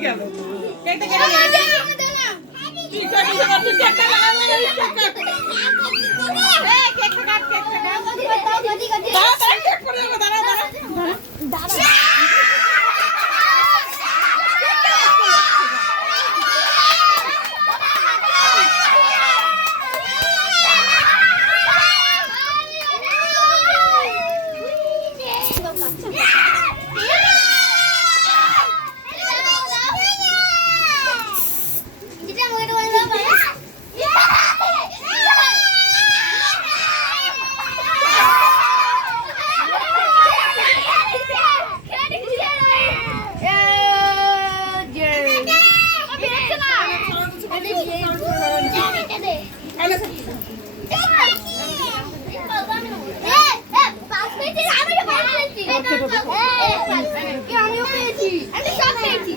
গেল কেকটা কেটে গেল ঠিক আছে কেকটা লাগা এই কেকটা কাট দাঁড়া কেক করে দাঁড়া আমিও পেয়েছি আমি সব পেয়েছি